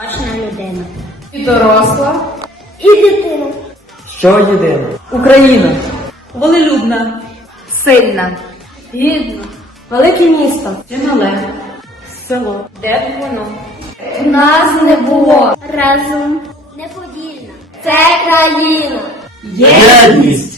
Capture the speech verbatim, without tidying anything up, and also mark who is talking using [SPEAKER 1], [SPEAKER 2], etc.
[SPEAKER 1] Точна людина.
[SPEAKER 2] І доросла.
[SPEAKER 1] І дитина.
[SPEAKER 3] Що єдине?
[SPEAKER 2] Україна.
[SPEAKER 4] Волелюбна.
[SPEAKER 2] Сильна.
[SPEAKER 4] Гідна.
[SPEAKER 2] Велике місто.
[SPEAKER 4] Чи мале.
[SPEAKER 2] Село.
[SPEAKER 4] Де б воно?
[SPEAKER 2] Нас не було.
[SPEAKER 1] Разом. Неподільна. Це країна.
[SPEAKER 3] Єдність!